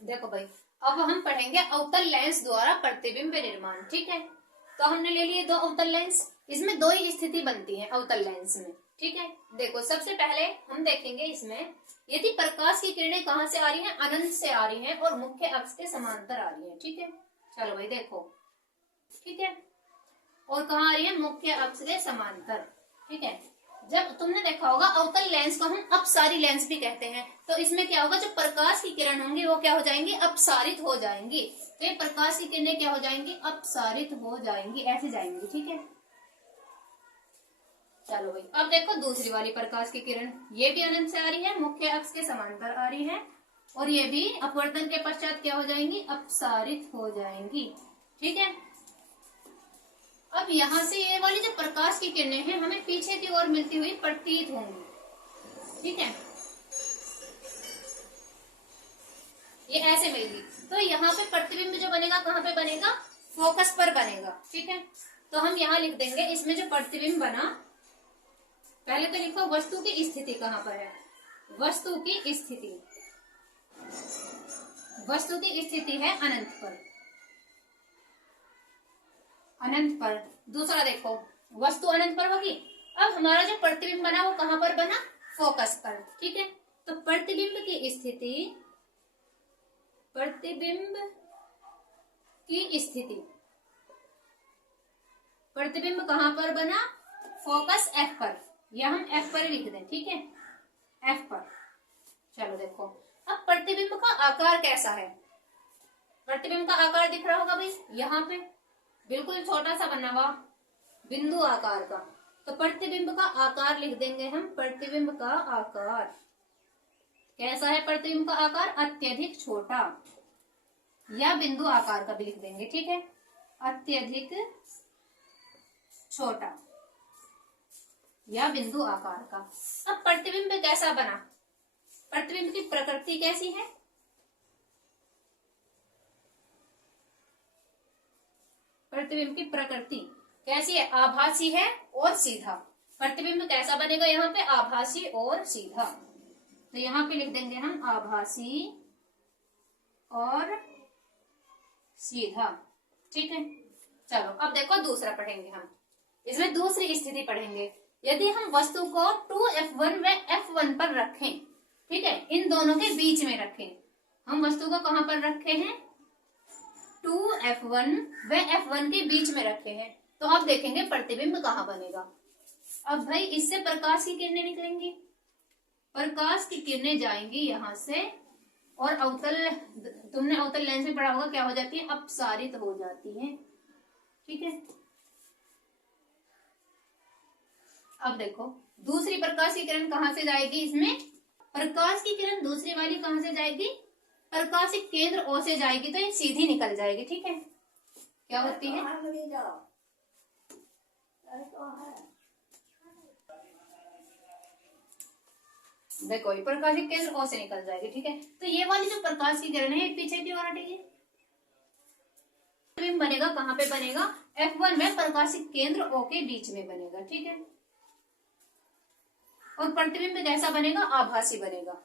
देखो भाई, अब हम पढ़ेंगे अवतल लेंस द्वारा प्रतिबिंब निर्माण। ठीक है, तो हमने ले लिए दो अवतल लेंस, इसमें दो ही स्थिति बनती है अवतल लेंस में। ठीक है, देखो सबसे पहले हम देखेंगे इसमें यदि प्रकाश की किरणें कहाँ से आ रही हैं, अनंत से आ रही हैं और मुख्य अक्ष के समांतर आ रही हैं। ठीक है, चलो भाई देखो, ठीक है, और कहाँ आ रही है, मुख्य अक्ष के समांतर। ठीक है, जब तुमने देखा होगा अवतल लेंस को हम अपसारी लेंस भी कहते हैं, तो इसमें क्या होगा, जो प्रकाश की किरण होंगी वो क्या हो जाएंगी, अपसारित हो जाएंगी। तो ये प्रकाश की किरणें क्या हो जाएंगी, अपसारित हो जाएंगी, ऐसे जाएंगी। ठीक है, चलो भाई अब देखो दूसरी वाली प्रकाश की किरण, ये भी अनंत से आ रही है, मुख्य अक्ष के समांतर आ रही है, और ये भी अपवर्तन के पश्चात क्या हो जाएंगी, अपसारित हो जाएंगी। ठीक है, अब यहाँ से ये वाली जो प्रकाश की किरणें हैं हमें पीछे की ओर मिलती हुई प्रतीत होंगी। ठीक है, ये ऐसे मिलेगी, तो यहाँ पे प्रतिबिंब जो बनेगा कहाँ पे बनेगा, फोकस पर बनेगा। ठीक है, तो हम यहाँ लिख देंगे इसमें जो प्रतिबिंब बना, पहले तो लिखो वस्तु की स्थिति कहाँ पर है, वस्तु की स्थिति, वस्तु की स्थिति है अनंत पर, अनंत पर। दूसरा देखो वस्तु अनंत पर होगी, अब हमारा जो प्रतिबिंब बना वो कहां पर बना, फोकस पर। ठीक है, तो प्रतिबिंब की स्थिति, प्रतिबिंब की स्थिति, प्रतिबिंब कहां पर बना, फोकस एफ पर, या हम एफ पर लिख दें। ठीक है, एफ पर। चलो देखो अब प्रतिबिंब का आकार कैसा है, प्रतिबिंब का आकार दिख रहा होगा भाई, यहाँ पे बिल्कुल छोटा सा बना हुआ बिंदु आकार का, तो प्रतिबिंब का आकार लिख देंगे हम, प्रतिबिंब का आकार कैसा है, प्रतिबिंब का आकार अत्यधिक छोटा, या बिंदु आकार का भी लिख देंगे। ठीक है, अत्यधिक छोटा या बिंदु आकार का। अब प्रतिबिंब कैसा बना, प्रतिबिंब की प्रकृति कैसी है, प्रतिबिंब की प्रकृति कैसी है, आभासी है और सीधा। प्रतिबिंब कैसा बनेगा यहाँ पे, आभासी और सीधा, तो यहाँ पे लिख देंगे हम आभासी और सीधा। ठीक है, चलो अब देखो दूसरा पढ़ेंगे हम, इसमें दूसरी स्थिति पढ़ेंगे, यदि हम वस्तु को 2F1 व F1 पर रखें। ठीक है, इन दोनों के बीच में रखें, हम वस्तु को कहां पर रखे हैं, 2F1 व F1 के बीच में रखे हैं, तो अब देखेंगे प्रतिबिंब कहाँ बनेगा। अब भाई इससे प्रकाश की किरणें निकलेंगी, प्रकाश की किरणें जाएंगी यहां से, और अवतल, तुमने अवतल लेंस में पढ़ा होगा क्या हो जाती है, अपसारित हो जाती है। ठीक है, अब देखो दूसरी प्रकाश की किरण कहां से जाएगी, इसमें प्रकाश की किरण दूसरी वाली कहां से जाएगी, प्रकाशिक केंद्र ओ से जाएगी, तो ये सीधी निकल जाएगी। ठीक है, क्या होती है, देखो ये प्रकाशिक केंद्र ओ से निकल जाएगी। ठीक है, तो ये वाली जो प्रकाश की किरण है पीछे की ओर हटेगी, प्रतिबिंब बनेगा कहां पे बनेगा, F1 में प्रकाशिक केंद्र O के बीच में बनेगा। ठीक है, और प्रतिबिंब कैसा बनेगा, आभासी बनेगा।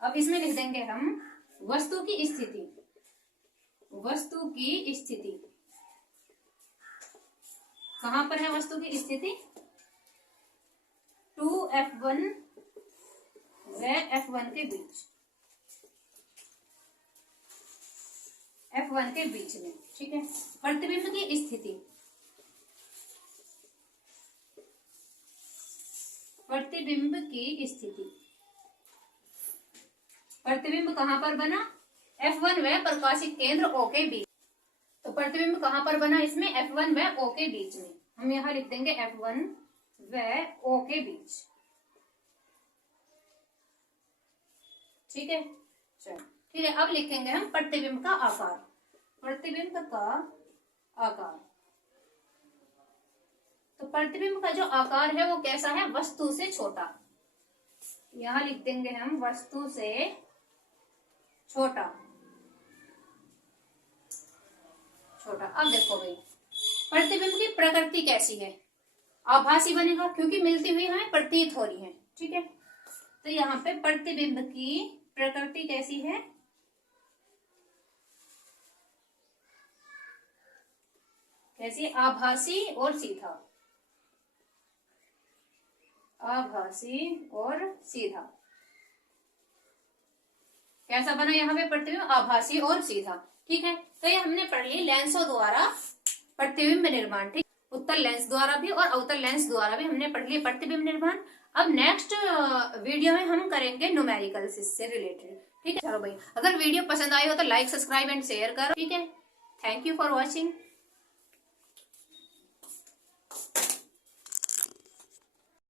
अब इसमें लिख देंगे हम वस्तु की स्थिति, वस्तु की स्थिति कहां पर है, वस्तु की स्थिति 2F1 व F1 के बीच, F1 के बीच में। ठीक है, प्रतिबिंब की स्थिति, प्रतिबिंब की स्थिति, प्रतिबिंब कहां पर बना, F1 व प्रकाशिक केंद्र O के बीच, तो प्रतिबिंब कहां पर बना, इसमें F1 व O के बीच में, हम यहां लिख देंगे F1 व O के बीच। ठीक है, चलो ठीक है, अब लिखेंगे हम प्रतिबिंब का आकार, प्रतिबिंब का आकार, तो प्रतिबिंब का जो आकार है वो कैसा है, वस्तु से छोटा, यहां लिख देंगे हम वस्तु से छोटा, छोटा। अब देखो भाई प्रतिबिंब की प्रकृति कैसी है, आभासी बनेगा क्योंकि मिलती हुई हमें प्रतीत हो रही है। ठीक है, तो यहाँ पे प्रतिबिंब की प्रकृति कैसी है, कैसी? आभासी और सीधा, आभासी और सीधा। कैसा बना यहाँ पे प्रतिबिंब? आभासी और सीधा। ठीक है, तो ये हमने पढ़ ली लेंसों द्वारा प्रतिबिंब निर्माण। ठीक, उत्तल लेंस द्वारा भी और अवतल लेंस द्वारा भी हमने पढ़ लिया प्रतिबिंब निर्माण। अब नेक्स्ट वीडियो में हम करेंगे न्यूमेरिकल्स इससे रिलेटेड। ठीक है, चलो भाई, अगर वीडियो पसंद आई हो तो लाइक, सब्सक्राइब एंड शेयर करो। ठीक है, थैंक यू फॉर वॉचिंग।